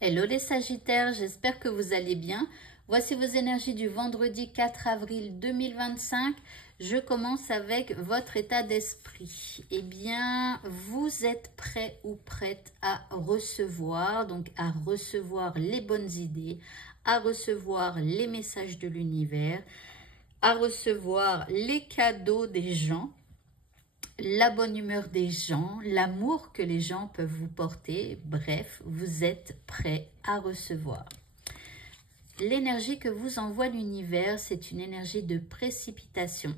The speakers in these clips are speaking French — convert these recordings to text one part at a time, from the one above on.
Hello les Sagittaires, j'espère que vous allez bien. Voici vos énergies du vendredi 4 avril 2025. Je commence avec votre état d'esprit. Eh bien, vous êtes prêt ou prête à recevoir, donc à recevoir les bonnes idées, à recevoir les messages de l'univers, à recevoir les cadeaux des gens, la bonne humeur des gens, l'amour que les gens peuvent vous porter. Bref, vous êtes prêt à recevoir. L'énergie que vous envoie l'univers, c'est une énergie de précipitation.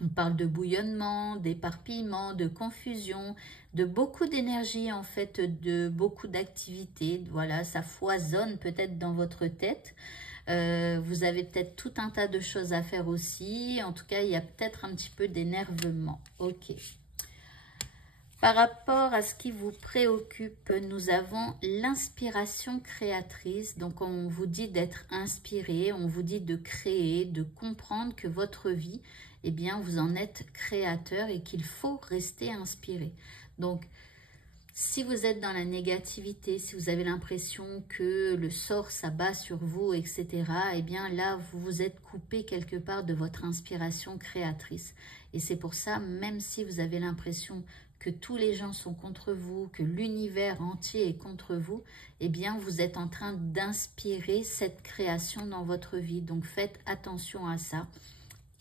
On parle de bouillonnement, d'éparpillement, de confusion, de beaucoup d'énergie en fait, de beaucoup d'activités. Voilà, ça foisonne peut-être dans votre tête. Vous avez peut-être tout un tas de choses à faire aussi. En tout cas, il y a peut-être un petit peu d'énervement. Ok. Par rapport à ce qui vous préoccupe, nous avons l'inspiration créatrice. Donc, on vous dit d'être inspiré, on vous dit de créer, de comprendre que votre vie, eh bien, vous en êtes créateur et qu'il faut rester inspiré. Donc, si vous êtes dans la négativité, si vous avez l'impression que le sort s'abat sur vous, etc., eh bien là, vous vous êtes coupé quelque part de votre inspiration créatrice. Et c'est pour ça, même si vous avez l'impression que tous les gens sont contre vous, que l'univers entier est contre vous, eh bien vous êtes en train d'inspirer cette création dans votre vie. Donc faites attention à ça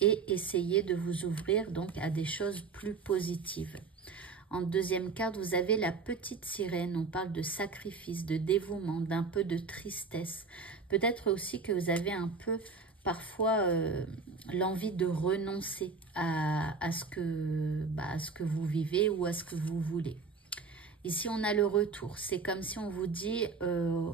et essayez de vous ouvrir donc à des choses plus positives. En deuxième carte, vous avez la petite sirène. On parle de sacrifice, de dévouement, d'un peu de tristesse. Peut-être aussi que vous avez un peu, parfois, l'envie de renoncer à ce que vous vivez ou à ce que vous voulez. Ici, on a le retour. C'est comme si on vous dit,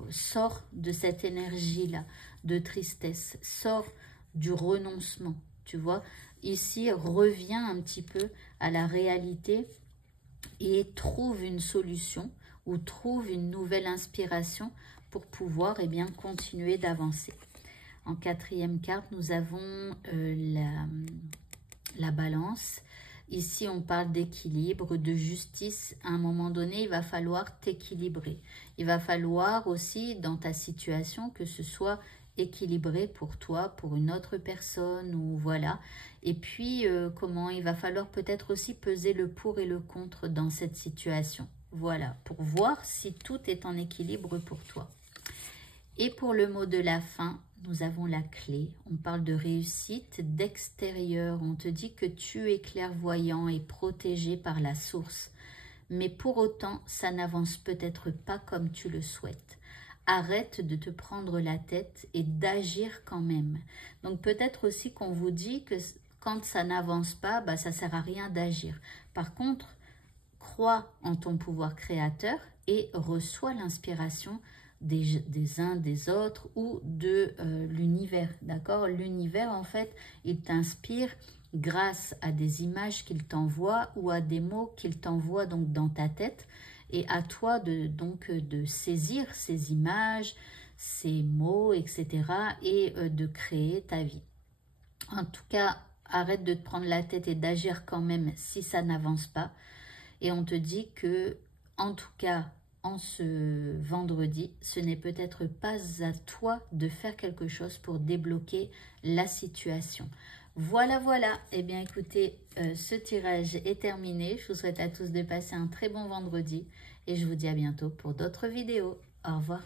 sors de cette énergie-là, de tristesse. Sors du renoncement, tu vois. Ici, reviens un petit peu à la réalité et trouve une solution ou trouve une nouvelle inspiration pour pouvoir continuer d'avancer. En quatrième carte, nous avons la balance. Ici, on parle d'équilibre, de justice. À un moment donné, il va falloir t'équilibrer. Il va falloir aussi, dans ta situation, que ce soit équilibré pour toi, pour une autre personne, ou voilà. Et puis, comment il va falloir peut-être aussi peser le pour et le contre dans cette situation. Voilà, pour voir si tout est en équilibre pour toi. Et pour le mot de la fin, nous avons la clé. On parle de réussite, d'extérieur. On te dit que tu es clairvoyant et protégé par la source. Mais pour autant, ça n'avance peut-être pas comme tu le souhaites. Arrête de te prendre la tête et d'agir quand même. Donc peut-être aussi qu'on vous dit que quand ça n'avance pas, ça ne sert à rien d'agir. Par contre, crois en ton pouvoir créateur et reçois l'inspiration des uns, des autres ou de l'univers, d'accord? L'univers, en fait, il t'inspire grâce à des images qu'il t'envoie ou à des mots qu'il t'envoie donc dans ta tête. Et à toi de saisir ces images, ces mots, etc. et de créer ta vie. En tout cas, arrête de te prendre la tête et d'agir quand même si ça n'avance pas. Et on te dit que, en tout cas, en ce vendredi, ce n'est peut-être pas à toi de faire quelque chose pour débloquer la situation. Voilà, voilà. Eh bien, écoutez, ce tirage est terminé. Je vous souhaite à tous de passer un très bon vendredi et je vous dis à bientôt pour d'autres vidéos. Au revoir.